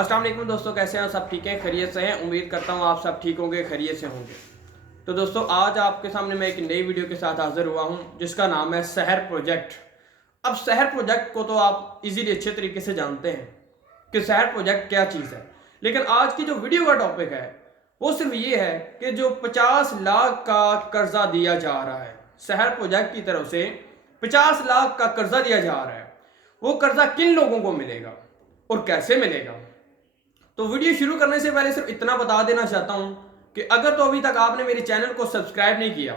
अस्सलाम वालेकुम दोस्तों, कैसे हैं सब? ठीक हैं, खैरियत से हैं? उम्मीद करता हूँ आप सब ठीक होंगे, खैरियत से होंगे। तो दोस्तों, आज आपके सामने मैं एक नई वीडियो के साथ हाजिर हुआ हूँ जिसका नाम है शहर प्रोजेक्ट। अब शहर प्रोजेक्ट को तो आप इजीली अच्छे तरीके से जानते हैं कि शहर प्रोजेक्ट क्या चीज़ है, लेकिन आज की जो वीडियो का टॉपिक है वो सिर्फ ये है कि जो 50 लाख का कर्जा दिया जा रहा है शहर प्रोजेक्ट की तरफ से, 50 लाख का कर्जा दिया जा रहा है, वो कर्जा किन लोगों को मिलेगा और कैसे मिलेगा। तो वीडियो शुरू करने से पहले सिर्फ इतना बता देना चाहता हूं कि अगर तो अभी तक आपने मेरे चैनल को सब्सक्राइब नहीं किया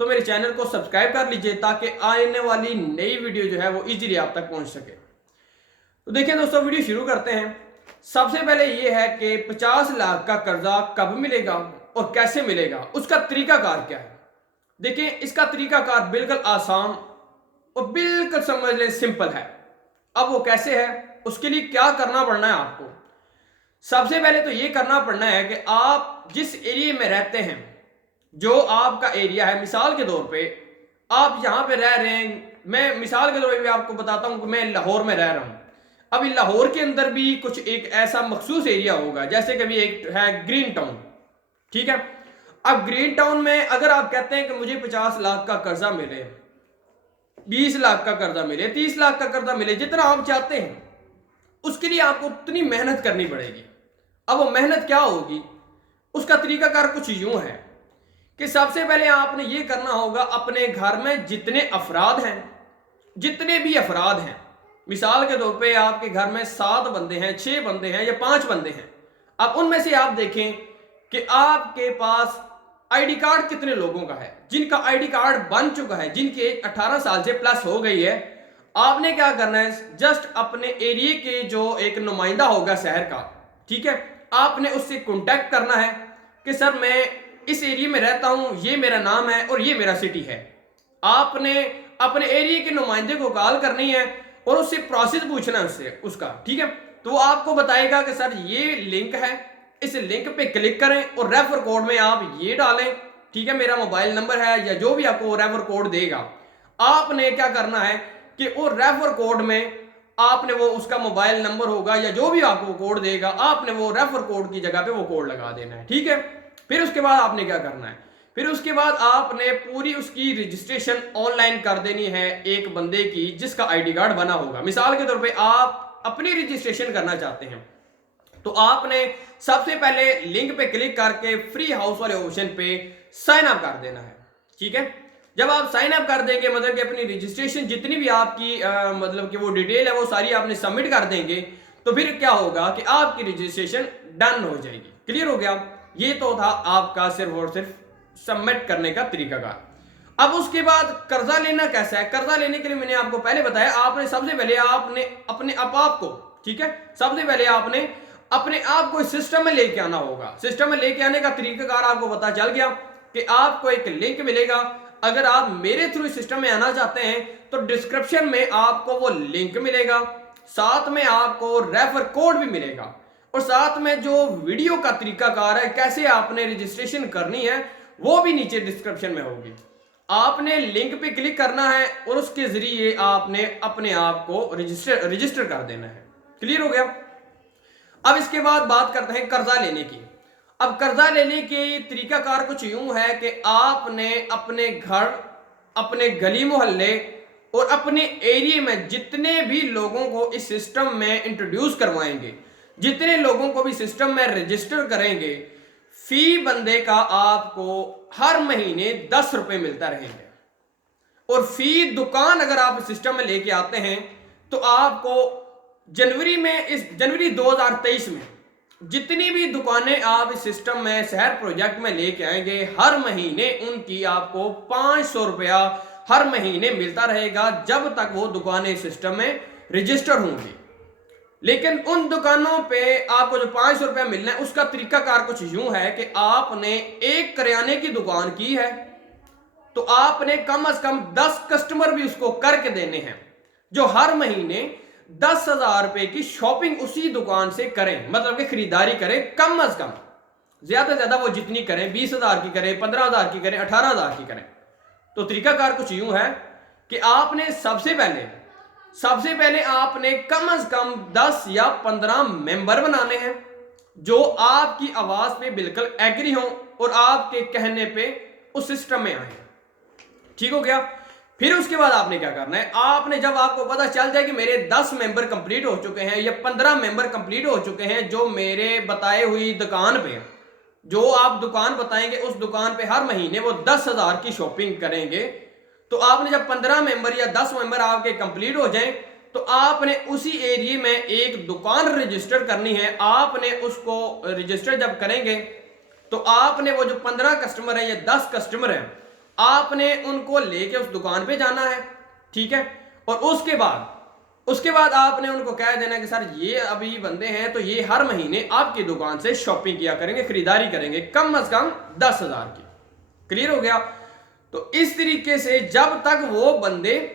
तो मेरे चैनल को सब्सक्राइब कर लीजिए ताकि आने वाली नई वीडियो जो है वो इजीली आप तक पहुंच सके। तो देखिए दोस्तों, वीडियो शुरू करते हैं। सबसे पहले ये है कि 50 लाख का कर्जा कब मिलेगा और कैसे मिलेगा, उसका तरीकाकार क्या है। देखिए, इसका तरीकाकार बिल्कुल आसान और बिल्कुल समझ लें सिंपल है। अब वो कैसे है, उसके लिए क्या करना पड़ना है आपको। सबसे पहले तो ये करना पड़ना है कि आप जिस एरिया में रहते हैं, जो आपका एरिया है, मिसाल के तौर पे आप यहाँ पे रह रहे हैं, मैं मिसाल के तौर पे आपको बताता हूँ कि मैं लाहौर में रह रहा हूँ। अभी लाहौर के अंदर भी कुछ एक ऐसा मखसूस एरिया होगा, जैसे कि भी एक है ग्रीन टाउन, ठीक है। अब ग्रीन टाउन में अगर आप कहते हैं कि मुझे 50 लाख का कर्जा मिले, 20 लाख का कर्जा मिले, 30 लाख का कर्जा मिले, जितना आप चाहते हैं, उसके लिए आपको उतनी मेहनत करनी पड़ेगी। अब वो मेहनत क्या होगी, उसका तरीकाकार कुछ यूं है कि सबसे पहले आपने ये करना होगा, अपने घर में जितने अफराद हैं, जितने भी अफराद हैं, मिसाल के तौर पे आपके घर में 7 बंदे हैं, 6 बंदे हैं या 5 बंदे हैं। अब उनमें से आप देखें कि आपके पास आईडी कार्ड कितने लोगों का है, जिनका आईडी कार्ड बन चुका है, जिनकी एज 18 साल से प्लस हो गई है। आपने क्या करना है, जस्ट अपने एरिया के जो एक नुमाइंदा होगा शहर का, ठीक है, आपने उससे कांटेक्ट करना है कि सर मैं इस एरिया में रहता हूं, ये मेरा नाम है और ये मेरा सिटी है। आपने अपने एरिया के नुमाइंदे को कॉल करनी है और उससे प्रोसेस पूछना है उससे उसका, ठीक है। तो वो आपको बताएगा कि सर ये लिंक है, इस लिंक पे क्लिक करें और रेफर कोड में आप ये डालें, ठीक है, मेरा मोबाइल नंबर है या जो भी आपको रेफर कोड देगा। आपने क्या करना है कि वो रेफर कोड में आपने वो उसका मोबाइल नंबर होगा या जो भी आपको कोड देगा, आपने वो रेफर कोड की जगह पे वो कोड लगा देना है, ठीक है। फिर उसके बाद आपने क्या करना है, फिर उसके बाद आपने पूरी उसकी रजिस्ट्रेशन ऑनलाइन कर देनी है एक बंदे की जिसका आईडी कार्ड बना होगा। मिसाल के तौर पे आप अपनी रजिस्ट्रेशन करना चाहते हैं तो आपने सबसे पहले लिंक पे क्लिक करके फ्री हाउस वाले ऑप्शन पे साइन अप कर देना है, ठीक है। जब आप साइन अप कर देंगे, मतलब कि अपनी रजिस्ट्रेशन जितनी भी आपकी मतलब कि वो डिटेल है वो सारी आपने सबमिट कर देंगे, तो फिर क्या होगा कि आपकी रजिस्ट्रेशन डन हो जाएगी। क्लियर हो गया? ये तो था आपका सिर्फ और सिर्फ सबमिट करने का तरीकाकार। अब उसके बाद कर्जा लेना कैसा है। कर्जा लेने के लिए मैंने आपको पहले बताया, आपने सबसे पहले आपने अपने आप को, ठीक है, सबसे पहले आपने अपने आप को इस सिस्टम में लेके आना होगा। सिस्टम में लेके आने का तरीकाकार आपको पता चल गया कि आपको एक लिंक मिलेगा। अगर आप मेरे थ्रू सिस्टम में आना चाहते हैं तो डिस्क्रिप्शन में आपको वो लिंक मिलेगा, साथ में आपको रेफर कोड भी मिलेगा और साथ में जो वीडियो का तरीकाकार है, कैसे आपने रजिस्ट्रेशन करनी है, वो भी नीचे डिस्क्रिप्शन में होगी। आपने लिंक पे क्लिक करना है और उसके जरिए आपने अपने आप को रजिस्टर कर देना है। क्लियर हो गया? अब इसके बाद बात करते हैं कर्जा लेने की। अब कर्जा लेने के तरीकाकार कुछ यूं है कि आपने अपने घर, अपने गली मोहल्ले और अपने एरिया में जितने भी लोगों को इस सिस्टम में इंट्रोड्यूस करवाएंगे, जितने लोगों को भी सिस्टम में रजिस्टर करेंगे, फी बंदे का आपको हर महीने 10 रुपए मिलता रहेंगे। और फी दुकान अगर आप सिस्टम में लेके आते हैं तो आपको जनवरी 2023 में जितनी भी दुकानें आप इस सिस्टम में शहर प्रोजेक्ट में लेके आएंगे, हर महीने उनकी आपको 500 रुपया हर महीने मिलता रहेगा जब तक वो दुकानें सिस्टम में रजिस्टर होंगी। लेकिन उन दुकानों पे आपको जो 500 रुपया मिलना है, उसका तरीकाकार कुछ यूं है कि आपने एक करियाने की दुकान की है तो आपने कम से कम 10 कस्टमर भी उसको करके देने हैं जो हर महीने 10,000 रुपए की शॉपिंग उसी दुकान से करें, मतलब कि खरीदारी करें। कम से कम, ज्यादा से ज्यादा वो जितनी करें, 20,000 की करें, 15,000 की करें, 18,000 की करें। तो तरीकाकार कुछ यूं है कि आपने सबसे पहले सबसे पहले आपने कम से कम 10 या 15 मेंबर बनाने हैं जो आपकी आवाज पे बिल्कुल एग्री हो और आपके कहने पे उस सिस्टम में आए। ठीक हो गया। फिर उसके बाद आपने क्या करना है, आपने जब आपको पता चल जाए कि मेरे 10 मेंबर कंप्लीट हो चुके हैं या 15 मेंबर कंप्लीट हो चुके हैं जो मेरे बताए हुई दुकान पे, जो आप दुकान बताएंगे उस दुकान पे हर महीने वो 10,000 की शॉपिंग करेंगे, तो आपने जब 15 मेंबर या 10 मेंबर आपके कंप्लीट हो जाएं तो आपने उसी एरिया में एक दुकान रजिस्टर करनी है। आपने उसको रजिस्टर जब करेंगे तो आपने वो जो 15 कस्टमर है या 10 कस्टमर है आपने उनको लेके उस दुकान पे जाना है। ठीक है। और उसके बाद आपने उनको कह देना कि सर ये अभी बंदे हैं तो ये हर महीने आपकी दुकान से शॉपिंग किया करेंगे, खरीदारी करेंगे कम से कम 10,000 की। क्लियर हो गया। तो इस तरीके से जब तक वो बंदे,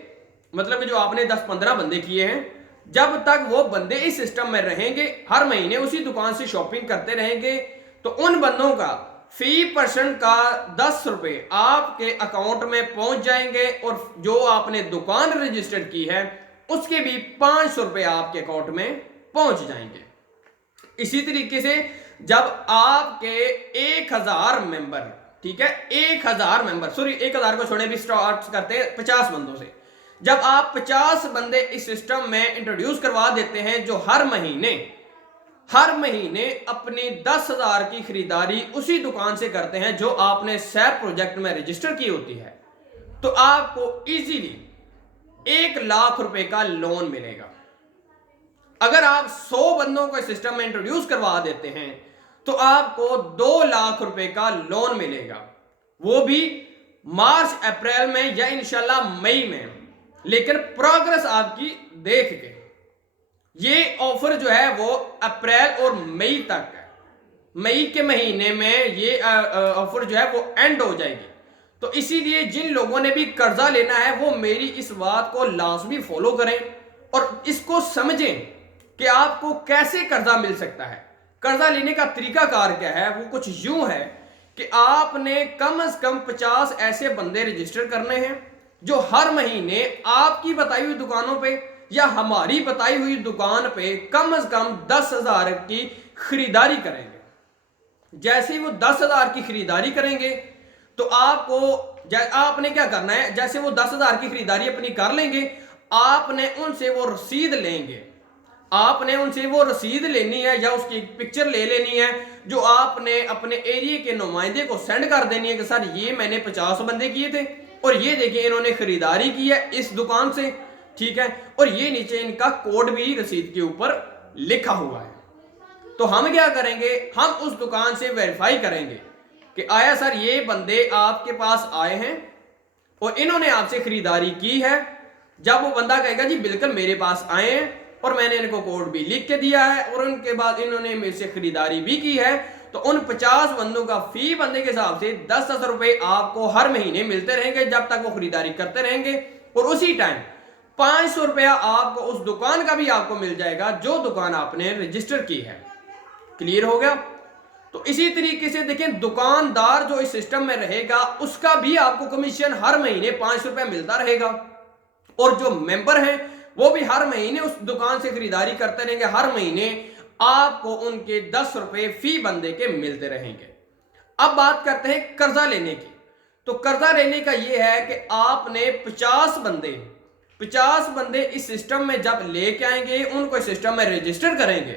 मतलब जो आपने 10-15 बंदे किए हैं, जब तक वो बंदे इस सिस्टम में रहेंगे, हर महीने उसी दुकान से शॉपिंग करते रहेंगे, तो उन बंदों का फी पर्सन का 10 रुपए आपके अकाउंट में पहुंच जाएंगे और जो आपने दुकान रजिस्टर की है उसके भी 500 रुपए आपके अकाउंट में पहुंच जाएंगे। इसी तरीके से जब आपके 1000 मेंबर, ठीक है, 1000 मेंबर, सॉरी 1000 को छोड़े भी स्टार्ट करते हैं 50 बंदों से, जब आप 50 बंदे इस सिस्टम में इंट्रोड्यूस करवा देते हैं जो हर महीने अपनी 10,000 की खरीदारी उसी दुकान से करते हैं जो आपने सैर प्रोजेक्ट में रजिस्टर की होती है, तो आपको इजीली 1 लाख रुपए का लोन मिलेगा। अगर आप 100 बंदों को इस सिस्टम में इंट्रोड्यूस करवा देते हैं तो आपको 2 लाख रुपए का लोन मिलेगा, वो भी मार्च अप्रैल में या इंशाल्लाह मई में, लेकिन प्रोग्रेस आपकी देख के। ये ऑफर जो है वो अप्रैल और मई तक है। मई के महीने में ये ऑफर जो है वो एंड हो जाएगी। तो इसीलिए जिन लोगों ने भी कर्जा लेना है वो मेरी इस बात को लाजमी फॉलो करें और इसको समझें कि आपको कैसे कर्जा मिल सकता है। कर्जा लेने का तरीकाकार क्या है, वो कुछ यूं है कि आपने कम से कम 50 ऐसे बंदे रजिस्टर करने हैं जो हर महीने आपकी बताई हुई दुकानों पे या हमारी बताई हुई दुकान पे कम से कम 10,000 की खरीदारी करेंगे। जैसे ही वो 10,000 की खरीदारी करेंगे तो आपने क्या करना है, जैसे वो 10,000 की खरीदारी अपनी कर लेंगे, आपने उनसे वो रसीद लेनी है या उसकी पिक्चर ले लेनी है जो आपने अपने एरिया के नुमाइंदे को सेंड कर देनी है कि सर ये मैंने 50 बंदे किए थे और ये देखिए इन्होंने खरीदारी की है इस दुकान से, ठीक है, और ये नीचे इनका कोड भी रसीद के ऊपर लिखा हुआ है। तो हम क्या करेंगे, हम उस दुकान से वेरीफाई करेंगे कि आया सर ये बंदे आपके पास आए हैं और इन्होंने आपसे खरीदारी की है। जब वो बंदा कहेगा जी बिल्कुल मेरे पास आए हैं और मैंने इनको कोड भी लिख के दिया है और उनके बाद इन्होंने मेरे से खरीदारी भी की है, तो उन 50 बंदों का फी बंदे के हिसाब से 10,000 रुपए आपको हर महीने मिलते रहेंगे जब तक वो खरीदारी करते रहेंगे। और उसी टाइम 500 रुपया आपको उस दुकान का भी आपको मिल जाएगा जो दुकान आपने रजिस्टर की है। क्लियर हो गया। तो इसी तरीके से देखें, दुकानदार जो इस सिस्टम में रहेगा उसका भी आपको कमीशन हर महीने 500 रुपया मिलता रहेगा और जो मेंबर हैं वो भी हर महीने उस दुकान से खरीदारी करते रहेंगे, हर महीने आपको उनके 10 रुपए फी बंदे के मिलते रहेंगे। अब बात करते हैं कर्जा लेने की। तो कर्जा लेने का यह है कि आपने 50 बंदे इस सिस्टम में जब लेके आएंगे, उनको इस सिस्टम में रजिस्टर करेंगे,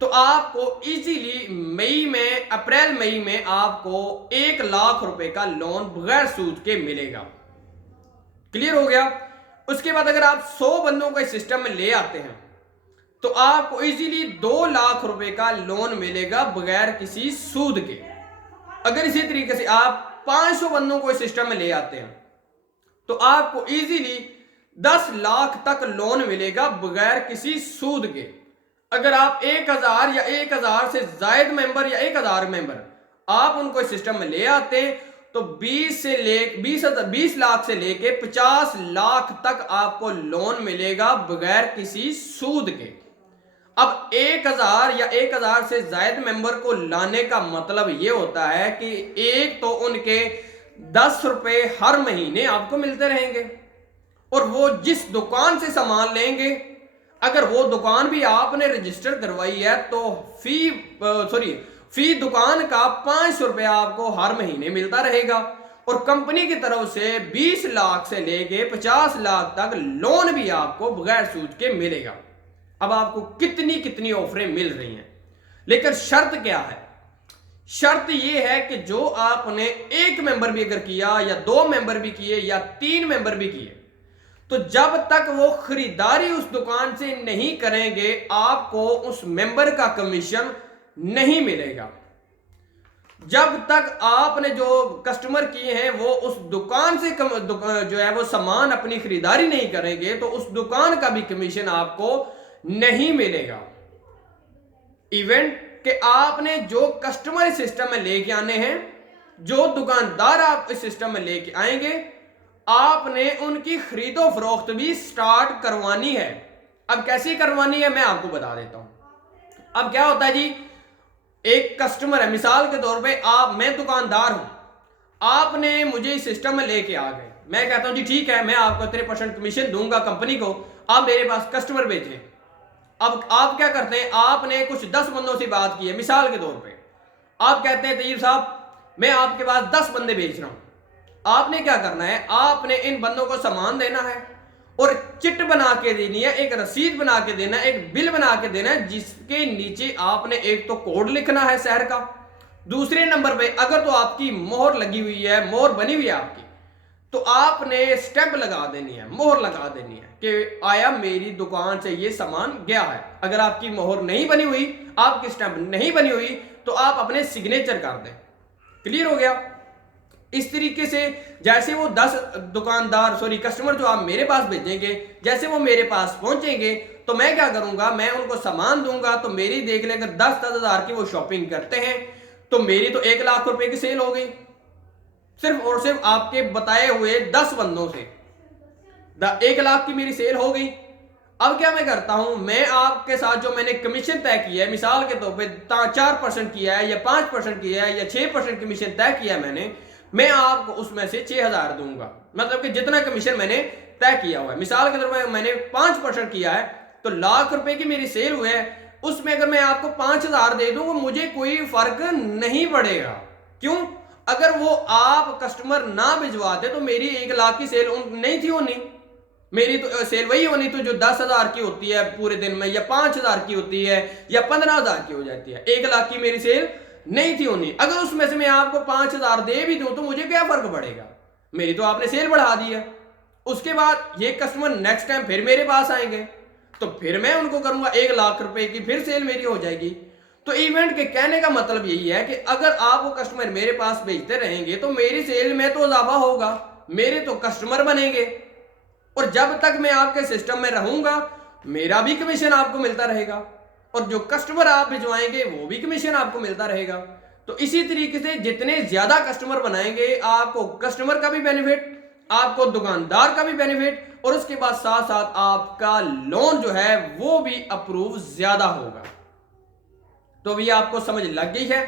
तो आपको इजीली अप्रैल मई में आपको 1 लाख रुपए का लोन बगैर सूद के मिलेगा। क्लियर हो गया। उसके बाद अगर आप 100 बंदों को इस सिस्टम में ले आते हैं तो आपको इजीली 2 लाख रुपए का लोन मिलेगा बगैर किसी सूद के। अगर इसी तरीके से आप 500 बंदों को इस सिस्टम में ले आते हैं तो आपको इजीली 10 लाख तक लोन मिलेगा बगैर किसी सूद के। अगर आप 1000 या 1000 से ज्यादा मेंबर या 1000 मेंबर आप उनको इस सिस्टम में ले आते हैं तो 20 लाख से लेके 50 लाख तक आपको लोन मिलेगा बगैर किसी सूद के। अब 1000 या 1000 से ज्यादा मेंबर को लाने का मतलब यह होता है कि एक तो उनके 10 रुपए हर महीने आपको मिलते रहेंगे और वो जिस दुकान से सामान लेंगे, अगर वो दुकान भी आपने रजिस्टर करवाई है तो फी दुकान का 500 रुपया आपको हर महीने मिलता रहेगा। और कंपनी की तरफ से 20 लाख से लेके 50 लाख तक लोन भी आपको बगैर सूद के मिलेगा। अब आपको कितनी कितनी ऑफरें मिल रही हैं, लेकिन शर्त क्या है? शर्त यह है कि जो आपने एक मेंबर भी अगर किया या 2 मेंबर भी किए या 3 मेंबर भी किए, तो जब तक वो खरीदारी उस दुकान से नहीं करेंगे आपको उस मेंबर का कमीशन नहीं मिलेगा। जब तक आपने जो कस्टमर किए हैं वो उस दुकान से जो है वो सामान अपनी खरीदारी नहीं करेंगे तो उस दुकान का भी कमीशन आपको नहीं मिलेगा। इवेंट कि आपने जो कस्टमर इस सिस्टम में लेके आने हैं, जो दुकानदार आप इस सिस्टम में लेके आएंगे, आपने उनकी खरीदो फरोख्त भी स्टार्ट करवानी है। अब कैसे करवानी है मैं आपको बता देता हूं। अब क्या होता है जी, एक कस्टमर है, मिसाल के तौर पे मैं दुकानदार हूं, आपने मुझे इस सिस्टम में लेके आ गए, मैं कहता हूं जी ठीक है मैं आपको 3% कमीशन दूंगा कंपनी को, आप मेरे पास कस्टमर भेजें। अब आप क्या करते हैं, आपने कुछ 10 बंदों से बात की है, मिसाल के तौर पे आप कहते हैं तैयब साहब मैं आपके पास 10 बंदे भेज रहा हूं। आपने क्या करना है, आपने इन बंदों को सामान देना है और चिट बना के देनी है, एक रसीद बना के देना है, एक बिल बना के देना है, जिसके नीचे आपने एक तो कोड लिखना है शहर का, दूसरे नंबर पे अगर तो आपकी मोहर लगी हुई है, मोहर बनी हुई है आपकी, तो आपने स्टैंप लगा देनी है, मोहर लगा देनी है कि आया मेरी दुकान से ये सामान गया है। अगर आपकी मोहर नहीं बनी हुई, आपकी स्टैंप नहीं बनी हुई, तो आप अपने सिग्नेचर कर दें। क्लियर हो गया? इस तरीके से जैसे वो 10 कस्टमर जो आप मेरे पास भेजेंगे, जैसे वो मेरे पास पहुंचेंगे तो मैं क्या करूंगा, मैं उनको सामान दूंगा। तो मेरी देख लें अगर 10-10 हजार की वो शॉपिंग करते हैं तो मेरी तो 1 लाख रुपए की सेल हो गई, सिर्फ और सिर्फ आपके बताए हुए 10 बंदों से 1 लाख की मेरी सेल हो गई। अब क्या मैं करता हूं, मैं आपके साथ जो मैंने कमीशन तय किया है, मिसाल के तौर पे 4% किया है या 5% किया है या 6% कमीशन तय किया है मैं आपको उसमें से 6,000 दूंगा। मतलब कि जितना कमीशन मैंने तय किया हुआ है, मिसाल के तौर पर मैंने 5% किया है तो लाख रुपए की मेरी सेल हुई है, उसमें अगर मैं आपको 5,000 दे दूं मुझे कोई फर्क नहीं पड़ेगा। क्यों? अगर वो आप कस्टमर ना भिजवाते तो मेरी 1 लाख की सेल नहीं थी होनी, मेरी तो सेल वही होनी तो जो 10,000 की होती है पूरे दिन में, या 5,000 की होती है या 15,000 की हो जाती है। 1 लाख की मेरी सेल नहीं थी होनी। अगर उसमें से मैं आपको 5,000 दे भी दूं तो मुझे क्या फर्क पड़ेगा, मेरी तो आपने सेल बढ़ा दी है। उसके बाद ये कस्टमर नेक्स्ट टाइम फिर मेरे पास आएंगे तो फिर मैं उनको करूंगा 1 लाख रुपए की, फिर सेल मेरी हो जाएगी। तो इवेंट के कहने का मतलब यही है कि अगर आप वो कस्टमर मेरे पास भेजते रहेंगे तो मेरी सेल में तो इजाफा होगा, मेरे तो कस्टमर बनेंगे, और जब तक मैं आपके सिस्टम में रहूंगा मेरा भी कमीशन आपको मिलता रहेगा, और जो कस्टमर आप भिजवाएंगे वो भी कमीशन आपको मिलता रहेगा। तो इसी तरीके से जितने ज्यादा कस्टमर बनाएंगे आपको कस्टमर का भी बेनिफिट, आपको दुकानदार का भी बेनिफिट, और उसके बाद साथ साथ आपका लोन जो है वो भी अप्रूव ज्यादा होगा। तो भी आपको समझ लग गई है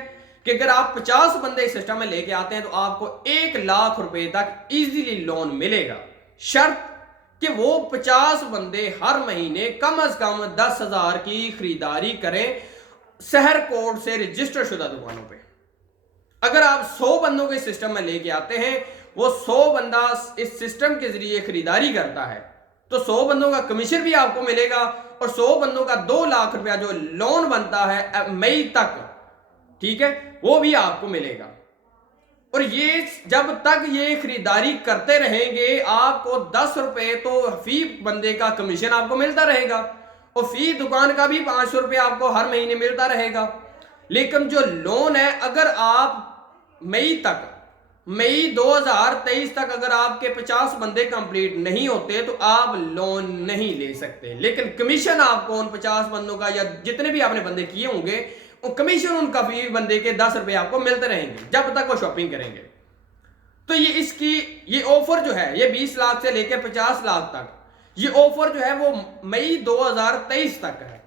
कि अगर आप 50 बंदे इस सिस्टम में लेके आते हैं तो आपको 1 लाख रुपए तक इजीली लोन मिलेगा, शर्त कि वो 50 बंदे हर महीने कम से कम 10,000 की खरीदारी करें शहर कोड से रजिस्टर शुदा दुकानों पे। अगर आप 100 बंदों के सिस्टम में लेके आते हैं, वो 100 बंदा इस सिस्टम के जरिए खरीदारी करता है तो 100 बंदों का कमीशन भी आपको मिलेगा, और 100 बंदों का 2 लाख रुपया जो लोन बनता है मई तक, ठीक है, वो भी आपको मिलेगा। और ये जब तक ये खरीदारी करते रहेंगे आपको 10 रुपए तो फी बंदे का कमीशन आपको मिलता रहेगा, और फी दुकान का भी 500 रुपये आपको हर महीने मिलता रहेगा। लेकिन जो लोन है, अगर आप मई 2023 तक अगर आपके 50 बंदे कंप्लीट नहीं होते तो आप लोन नहीं ले सकते, लेकिन कमीशन आपको उन 50 बंदों का या जितने भी आपने बंदे किए होंगे कमीशन उनका फी बंदे के 10 रुपए आपको मिलते रहेंगे जब तक वो शॉपिंग करेंगे। तो ये ऑफर जो है ये 20 लाख से लेकर 50 लाख तक, ये ऑफर जो है वो मई 2023 तक है।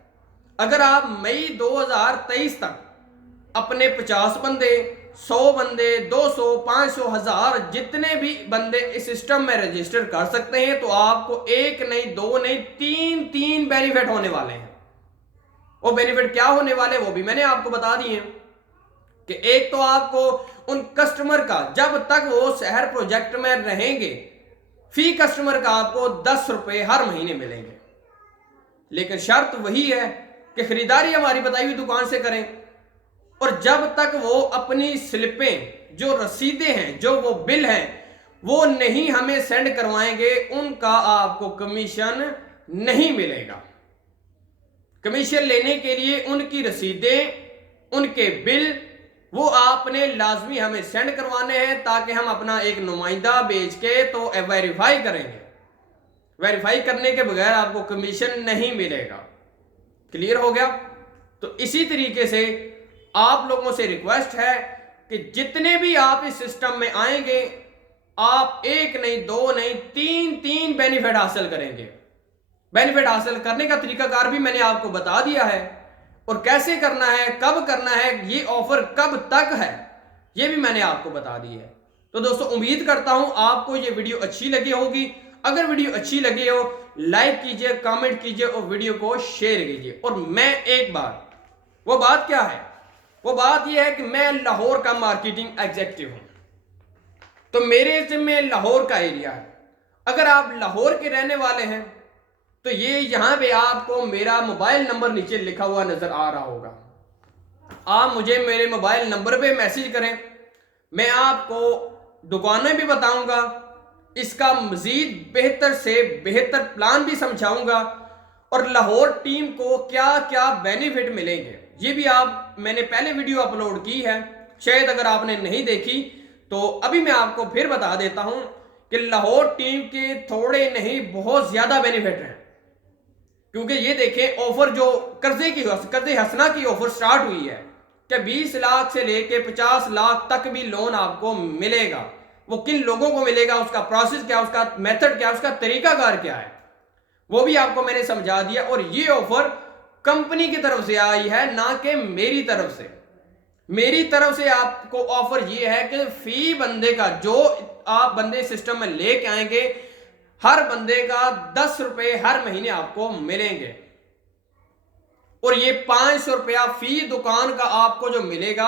अगर आप मई 2023 तक अपने 50 बंदे 100 बंदे, 200, 500, 1000 जितने भी बंदे इस सिस्टम में रजिस्टर कर सकते हैं। तो आपको एक नहीं, दो नहीं, तीन बेनिफिट होने वाले हैं। वो बेनिफिट क्या होने वाले वो भी मैंने आपको बता दिए कि एक तो आपको उन कस्टमर का, जब तक वो शहर प्रोजेक्ट में रहेंगे, फी कस्टमर का आपको 10 रुपए हर महीने मिलेंगे। लेकिन शर्त वही है कि खरीदारी हमारी बताई हुई दुकान से करें, और जब तक वो अपनी स्लिपें, जो रसीदें हैं, जो वो बिल हैं, वो नहीं हमें सेंड करवाएंगे, उनका आपको कमीशन नहीं मिलेगा। कमीशन लेने के लिए उनकी रसीदें, उनके बिल, वो आपने लाजमी हमें सेंड करवाने हैं, ताकि हम अपना एक नुमाइंदा भेज के तो वेरीफाई करेंगे। वेरीफाई करने के बगैर आपको कमीशन नहीं मिलेगा। क्लियर हो गया? तो इसी तरीके से आप लोगों से रिक्वेस्ट है कि जितने भी आप इस सिस्टम में आएंगे, आप एक नहीं, दो नहीं, तीन बेनिफिट हासिल करेंगे। बेनिफिट हासिल करने का तरीकाकार भी मैंने आपको बता दिया है, और कैसे करना है, कब करना है, ये ऑफर कब तक है, ये भी मैंने आपको बता दी है। तो दोस्तों, उम्मीद करता हूं आपको ये वीडियो अच्छी लगी होगी। अगर वीडियो अच्छी लगी हो, लाइक कीजिए, कमेंट कीजिए और वीडियो को शेयर कीजिए। और मैं एक बात, वो बात क्या है? वो बात यह है कि मैं लाहौर का मार्केटिंग एग्जीक्यूटिव हूं, तो मेरे जिम्मे लाहौर का एरिया है। अगर आप लाहौर के रहने वाले हैं तो ये यहां पे आपको मेरा मोबाइल नंबर नीचे लिखा हुआ नजर आ रहा होगा। आप मुझे मेरे मोबाइल नंबर पे मैसेज करें, मैं आपको दुकानें भी बताऊंगा, इसका मजीद बेहतर से बेहतर प्लान भी समझाऊंगा, और लाहौर टीम को क्या क्या बेनिफिट मिलेंगे ये भी मैंने पहले वीडियो अपलोड की है, शायद अगर आपने नहीं देखी तो अभी मैं आपको फिर बता देता हूं कि लाहौर टीम के थोड़े नहीं बहुत ज्यादा बेनिफिट हैं। क्योंकि ये देखें, ऑफर जो कर्जे हसना की ऑफर स्टार्ट हुई है कि 20 लाख से लेके 50 लाख तक भी लोन आपको मिलेगा। वो किन लोगों को मिलेगा, उसका प्रोसेस क्या, उसका मेथड क्या, उसका तरीकाकार क्या है, वो भी आपको मैंने समझा दिया। और ये ऑफर कंपनी की तरफ से आई है, ना कि मेरी तरफ से। मेरी तरफ से आपको ऑफर ये है कि फी बंदे का, जो आप बंदे सिस्टम में लेके आएंगे, हर बंदे का 10 रुपए हर महीने आपको मिलेंगे। और ये 500 रुपया फी दुकान का आपको जो मिलेगा,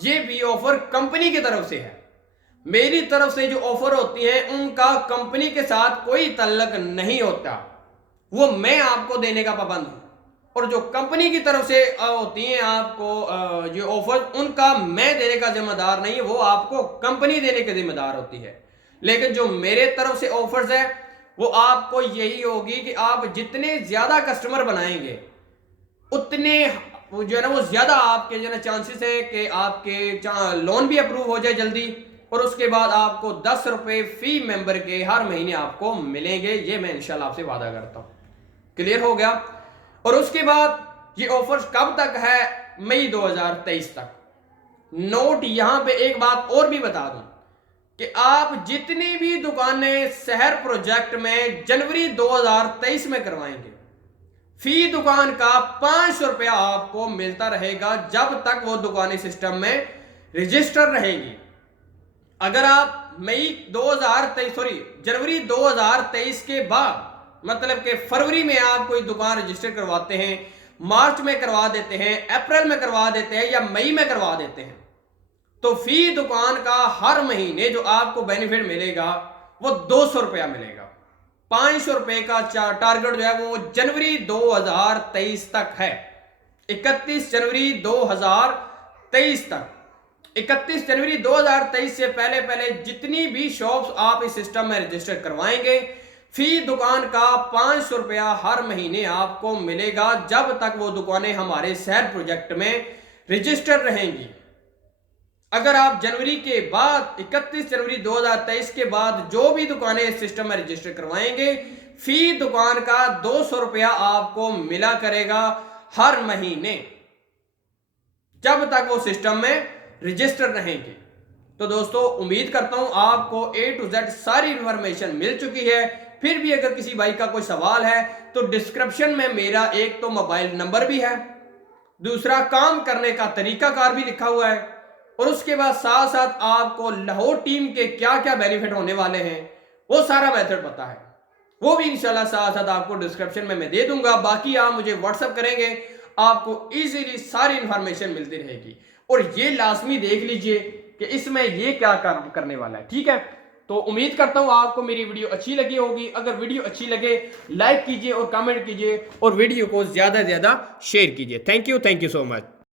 ये भी ऑफर कंपनी की तरफ से है। मेरी तरफ से जो ऑफर होती है उनका कंपनी के साथ कोई तल्लक नहीं होता, वो मैं आपको देने का पाबंद हूं। और जो कंपनी की तरफ से होती हैं आपको ये ऑफर, उनका मैं देने का जिम्मेदार नहीं है, वो आपको कंपनी देने की जिम्मेदार होती है। लेकिन जो मेरे तरफ से ऑफर्स है वो आपको यही होगी कि आप जितने ज्यादा कस्टमर बनाएंगे, उतने जो है ना वो ज्यादा आपके जो है चांसेस है कि आपके लोन भी अप्रूव हो जाए जल्दी, और उसके बाद आपको 10 रुपए फी मेंबर के हर महीने आपको मिलेंगे। ये मैं इंशाल्लाह आपसे वादा करता हूं। क्लियर हो गया? और उसके बाद ये ऑफर्स कब तक है? मई 2023 तक। नोट यहां पे एक बात और भी बता दूं कि आप जितनी भी दुकानें शहर प्रोजेक्ट में जनवरी 2023 में करवाएंगे, फी दुकान का 500 रुपया आपको मिलता रहेगा जब तक वो दुकानें सिस्टम में रजिस्टर रहेंगी। अगर आप जनवरी 2023 के बाद, मतलब कि फरवरी में आप कोई दुकान रजिस्टर करवाते हैं, मार्च में करवा देते हैं, अप्रैल में करवा देते हैं, या मई में करवा देते हैं, तो फी दुकान का हर महीने जो आपको बेनिफिट मिलेगा वो 200 रुपया मिलेगा। 500 रुपए का टारगेट जो है वो जनवरी 2023 तक है। 31 जनवरी 2023 तक, 31 जनवरी 2023 से पहले पहले जितनी भी शॉप्स आप इस सिस्टम में रजिस्टर करवाएंगे, फी दुकान का 500 रुपया हर महीने आपको मिलेगा जब तक वो दुकानें हमारे शहर प्रोजेक्ट में रजिस्टर रहेंगी। अगर आप जनवरी के बाद 31 जनवरी 2023 के बाद जो भी दुकानें इस सिस्टम में रजिस्टर करवाएंगे, फी दुकान का 200 रुपया आपको मिला करेगा हर महीने, जब तक वो सिस्टम में रजिस्टर रहेंगे। तो दोस्तों, उम्मीद करता हूं आपको A to Z सारी इंफॉर्मेशन मिल चुकी है। फिर भी अगर किसी भाई का कोई सवाल है तो डिस्क्रिप्शन में मेरा एक तो मोबाइल नंबर भी है, दूसरा काम करने का तरीकाकार भी लिखा हुआ है, और उसके बाद साथ साथ आपको लाहौर टीम के क्या क्या बेनिफिट होने वाले हैं वो सारा मेथड पता है, वो भी इंशाल्लाह साथ साथ आपको डिस्क्रिप्शन में मैं दे दूंगा। बाकी आप मुझे व्हाट्सअप करेंगे, आपको इजीली सारी इंफॉर्मेशन मिलती रहेगी। और ये लाजमी देख लीजिए कि इसमें ये क्या काम करने वाला है, ठीक है। तो उम्मीद करता हूं आपको मेरी वीडियो अच्छी लगी होगी। अगर वीडियो अच्छी लगे लाइक कीजिए और कमेंट कीजिए और वीडियो को ज्यादा से ज्यादा शेयर कीजिए। Thank you so much.